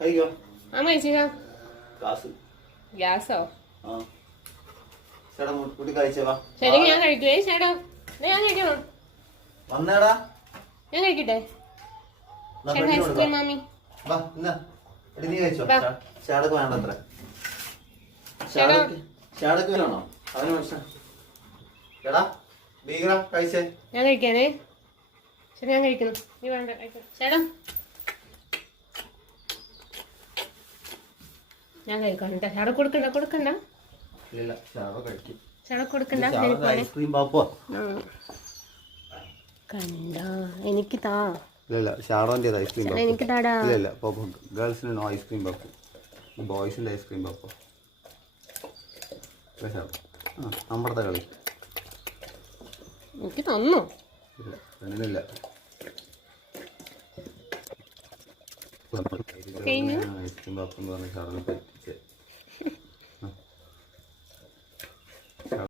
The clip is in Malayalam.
അമ്മ കഴിച്ചാ ഗ്യാസോ ശരി ഞാൻ കഴിക്കുവേ ചേട്ടാ ഞാൻ കഴിക്കണോ വന്നേടാ ഞാൻ കഴിക്കട്ടെ ചേട്ടാ ഐസ്ക്രീം മാമി നീ കഴിച്ചോ ഷാടക്ക് വേണ്ടത്ര ഷാടക്ക് വേണോ അവന് മനസ്സിലാ എടാ ഭീകര കഴിച്ചേ ഞാൻ കഴിക്കാനേ ശരി ഞാൻ കഴിക്കുന്നു നീ വേണ്ട ചേട്ടാ ഞാൻ കഴിക്കാം ചേട്ടാ കൊടുക്കണ്ട ഇല്ല ഷാട കഴിക്കും ചേട്ടാ കൊടുക്കണ്ട ഐസ്ക്രീം പാപ്പോ കണ്ട എനിക്ക് താ ഇല്ല ഷാഡോന്റെ ഐസ്ക്രീം എനിക്ക് താടാ ഇല്ല ഗേൾസിന് നോ ഐസ്ക്രീം പാപ്പോ ബോയ്സിന്റെ ഐസ്ക്രീം പാപ്പോ അമ്പറത്തെ കളി എനിക്ക് തന്നു ഇല്ല പെണ്ണിനില്ല ഐസ്ക്രീം പാപ്പ എന്ന് പറഞ്ഞ ഷാഡോനെ പറ്റി